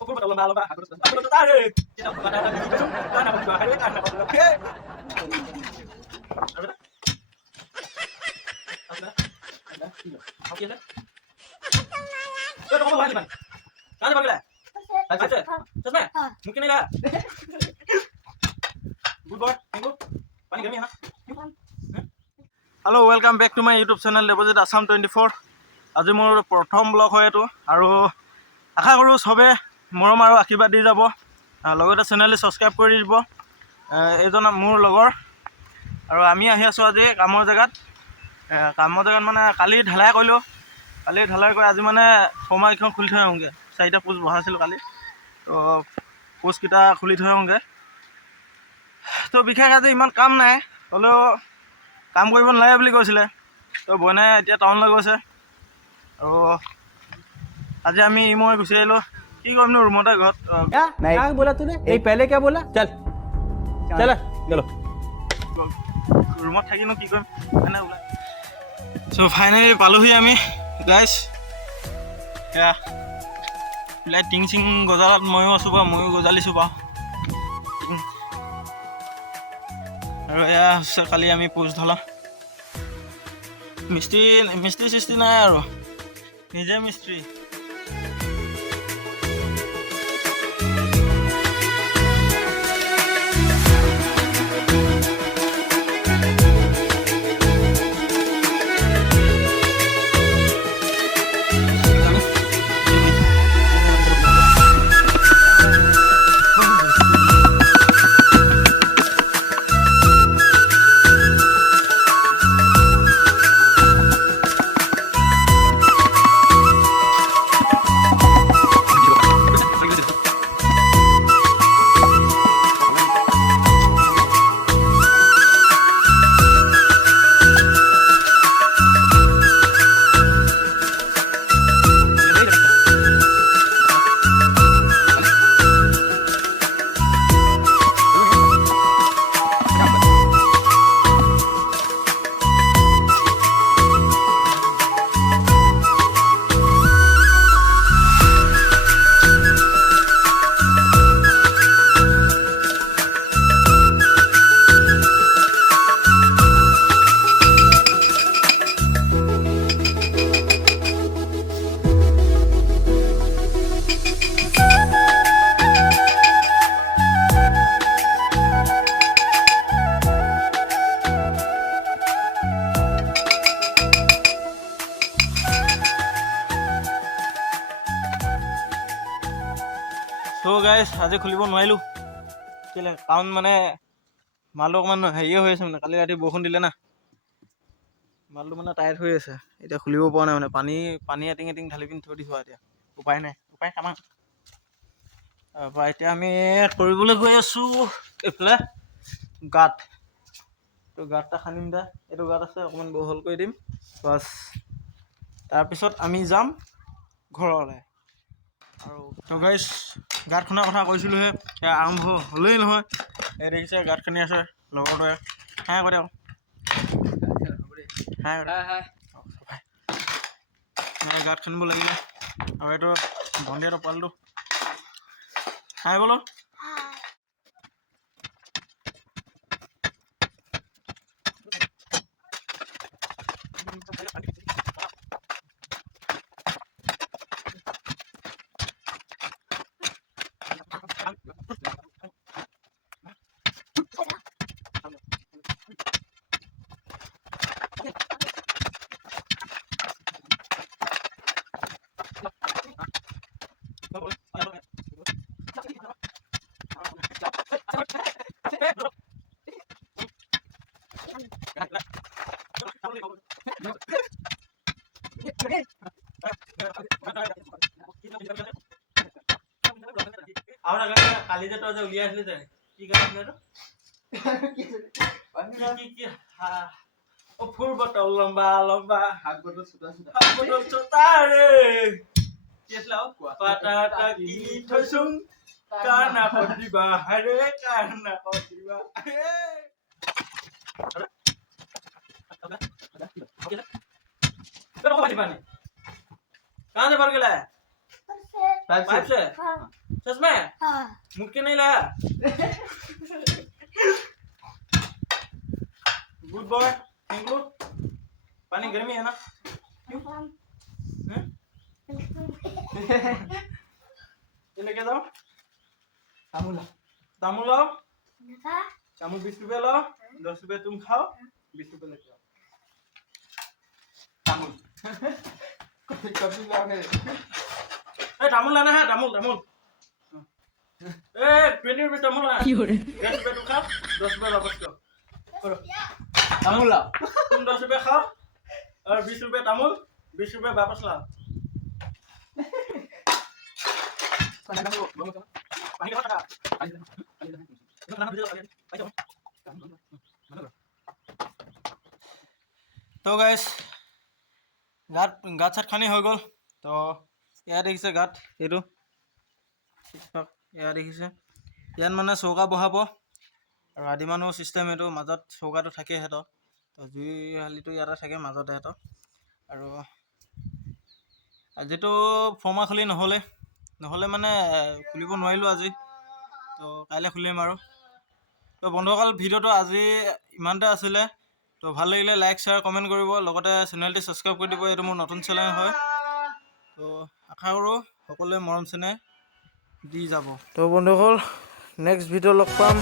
Pukul berlomba-lomba, aku tertarik. Kita pada begitu, karena berdua hari karena berdua. Oke, dah. Kamu lagi, Bang. Kalian panggil lah. Aja. Sesme. Mungkin enggak. Good boy. Thank you. Paling kami ya. Hello, welcome back to my YouTube channel Deposit Assam 24. আজি মোৰ প্ৰথম blog হয় এইটো আৰু আশা কৰোঁ সবে মৰম আৰু আশীৰ্বাদ দি যাব লগতে চেনেলটো সাবস্ক্ৰাইব কৰি দিব এইজন মোৰ লগৰ আৰু আমি আহি আছোঁ আজি কামৰ জেগাত মানে কালি ঢালাই কৰিলোঁ কালি ঢালাই কৰি আজি মানে ফৰ্মাকেইখন খুলি থৈ আহোঁগৈ 4টা পোষ্ট বহাইছিলোঁ কালি তো পোষ্টকেইটা খুলি থৈ আহোঁগৈ তো বিশেষ আজি ইমান কাম নাই হ'লেও কাম কৰিব নালাগে বুলি কৈছিলে তো বনাই এতিয়া টাউনলৈ গৈছে আৰু আজি আমি মই গুচি আহিলোঁ কি কৰিম নো ৰুমতে ঘৰত क्या बोला तूने ये पहले क्या बोला चल चल चलो ৰুমত থাকিনো কি কৰিম এনে ওলাই চ' ফাইনেলি পালোহি আমি গাইছ এয়া ওলাই টিং চিং গজালত ময়ো আছোঁ বাৰু ময়ো গজালিছোঁ বাৰু আৰু এয়া হৈছে কালি আমি পোষ্ট ঢলা মিস্ত্ৰী চিস্ত্ৰী নাই আৰু নিজে মিস্ত্ৰী চ' গাইজ আজি খুলিব নোৱাৰিলোঁ কেলৈ কাৰণ মানে মালটো অকণমান হেৰিয়ে হৈ আছে মানে কালি ৰাতি বৰষুণ দিলে না মালটো মানে টাইট হৈ আছে এতিয়া খুলিব পৰা নাই মানে পানী এটিং ঢালি পিনি থৈ দিছোঁ এতিয়া উপায় নাই উপায় কামা তাৰপৰা এতিয়া আমি কৰিবলৈ গৈ আছোঁ এইফালে গাঁত তো গাঁত এটা খান্দিম দা এইটো গাঁত আছে অকণমান বহল কৰি দিম বাছ তাৰপিছত আমি যাম ঘৰলৈ আৰু তো গাইজ গাঁত খন্দাৰ কথা কৈছিলোঁহে আৰম্ভ হ'লেই নহয় এই দেখিছে গাঁত খান্দি আছে লগৰটোৱে হাই কৰে গাঁত খান্দিব লাগিলে আৰু এইটো ভণ্টিহঁতৰ পোৱালিটো হাই বোলো কালি যে তই যে উলিয়াই আছিলি যে কি গান আছিলে কি ফুল বটল লম্বা লম্বা হাত বটল চোতা ৰে কি আছিলে পাতা কিনি থৈছো কানা পতিবা হাৰে কানা পতিবা कहाँ से भर के लाया पाइप से सच में मुझ के नहीं लाया गुड बॉय थैंक यू पानी गर्मी है ना हैं? ये लेके जाओ तामुल लाओ तामुल 20 रुपए लाओ 10 रुपए तुम खाओ 20 रुपए लेके आओ तामुल तामुल लाना है तामुल तामुल 20 रुपए तामुल लाना 10 रुपए तुम खाओ 10 रुपए वापस करो तामुल लाओ तुम 10 रुपए खाओ और 20 रुपए तामुल 20 रुपए वापस लाओ तो गाइस গাঁত চাত খানি হৈ গ'ল তো এয়া দেখিছে গাঁত এইটো এয়া দেখিছে ইয়াত মানে চৌকা বহাব আৰু আদি মানুহ চিষ্টেম এইটো মাজত চৌকাটো থাকে সিহঁতৰ তো জুই হালিটো ইয়াতে থাকে মাজতে সিহঁতৰ আৰু আজিতো ফৰ্মা খুলি নহ'লে মানে খুলিব নোৱাৰিলোঁ আজি তো কাইলৈ খুলিম আৰু তো বন্ধুসকল ভিডিঅ'টো আজি ইমানতে আছিলে তো ভাল লাগিলে লাইক শ্বেয়াৰ কমেণ্ট কৰিব লগতে চেনেলটি ছাবস্ক্ৰাইব কৰি দিব এইটো মোৰ নতুন চেনেল হয় তো আশা কৰোঁ সকলোৱে মৰম চেনেহ দি যাব তো বন্ধুসকল নেক্সট ভিডিঅ' লগ পাম